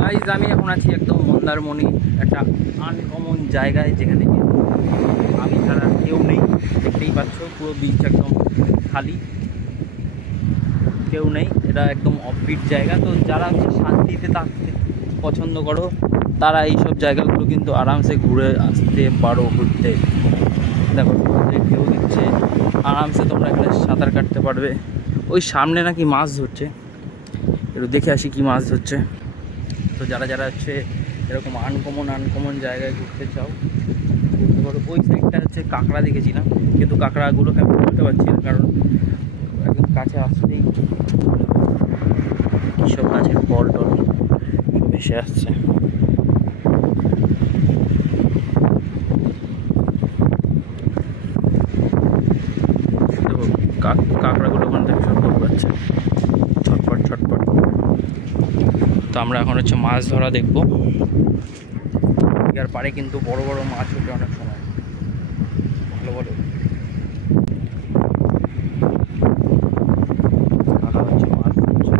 Guys আমি এখন আছি একদম মন্দারমণি, একটা আনকমন জায়গায় যেখানে আমি ছাড়া কেউ নেই। দেখতেই পাচ্ছ পুরো বিচ একদম খালি, কেউ নেই। এটা একদম অফবিট জায়গা। তো যারা শান্তিতে থাকতে পছন্দ করো তারা এইসব জায়গাগুলো কিন্তু আরামসে ঘুরে আসতে পারো ঘুরতে। দেখো কেউ দিচ্ছে, আরামসে তোমরা এখানে সাঁতার কাটতে পারবে। ওই সামনে নাকি মাছ ধরছে, একটু দেখে আসি কি মাছ ধরছে। তো যারা যারা হচ্ছে এরকম আনকমন জায়গায় ঘুরতে চাও ঘুরতে পারো। ওই সাইডটা হচ্ছে কাঁকড়া দেখেছিলাম, কিন্তু কাঁকড়াগুলোকে আমি বলতে পারছি না কারণ একদম কাছে আসলেই সব গাছের ফল টল ভেসে আসছে। কাঁকড়াগুলো ওখান থেকে সব দৌড় পাচ্ছে ছটপট ছটপট। তো আমরা এখন হচ্ছে মাছ ধরা দেখবো। এর পারে কিন্তু বড় বড় মাছ ওঠে অনেক সময়, ভালো ভালো। কাকা হচ্ছে মাছ ধরছে।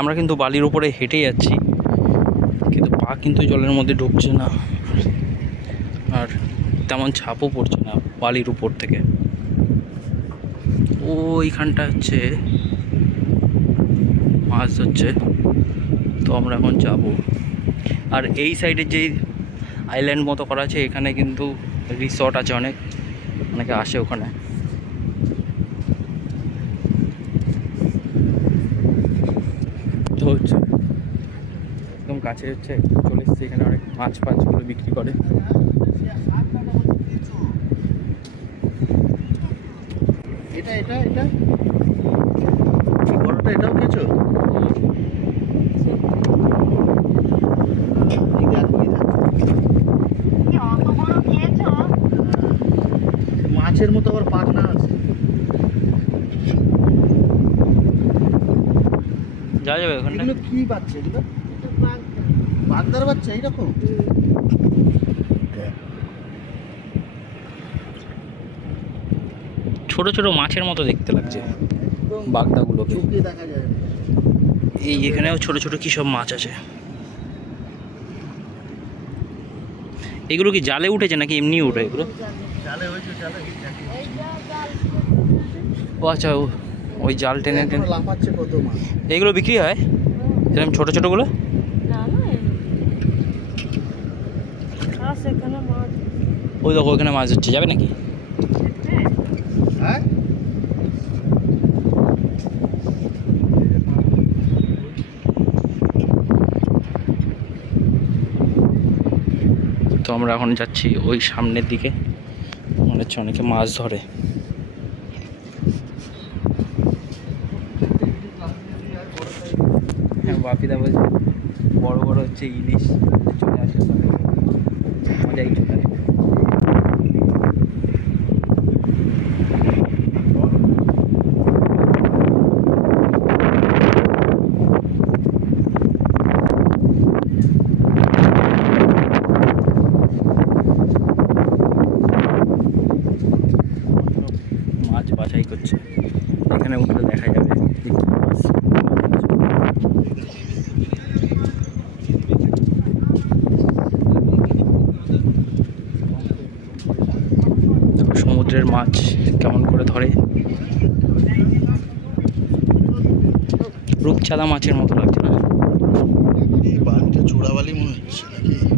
আমরা কিন্তু বালির উপরে হেঁটে যাচ্ছি, কিন্তু পা কিন্তু জলের মধ্যে ঢুকছে না আর তেমন ছাপও পড়ছে না বালির উপর থেকে। ওইখানটা হচ্ছে মাছ ধরছে, তো আমরা এখন যাব। আর এই সাইডে যে আইল্যান্ড মতো করা আছে, এখানে কিন্তু রিসর্ট আছে, অনেকে আসে ওখানে। তো হচ্ছে একদম কাছে হচ্ছে চলে এসছে, এখানে অনেক মাছগুলো বিক্রি করে। এটা এটা এটা কি বড়টা, এটাও কিছু মাছের মতো আবার পাখনা আছে। যাওয়া যাবে ওখানে? এগুলো কি বাচ্চা? এগুলো বাগদার বাচ্চা এইরকম? ছোট ছোট মাছের মতো দেখতে লাগছে বাগদাগুলোকে। দেখা যায় এই এখানেও ছোট ছোট কি সব মাছ আছে। এগুলো কি জালে উঠেছে নাকি এমনি উঠে? এগুলো জালে হয়েছে, জালে। ও আচ্ছা, ওই জাল টেনে টেনে লাফাচ্ছে কত মাছ। এগুলো বিক্রি হয় এরকম ছোট ছোটগুলো? ওই দেখো ওখানে মাছ হচ্ছে, যাবে নাকি? হ্যাঁ তো আমরা এখন যাচ্ছি ওই সামনের দিকে, মনে হচ্ছে অনেকে মাছ ধরে। হ্যাঁ, বাপিদা বলছে বড় বড় হচ্ছে ইলিশ চলে আসে, মজাই চলে আসে। মাছ বাছাই করছে, এখানে উঠলে দেখা যাবে মাছ। সমুদ্রের মাছ কেমন করে ধরে, রূপচাঁদা মাছের মতো লাগছে না? এই বানটা চোরাবালি মনে হচ্ছে নাকি?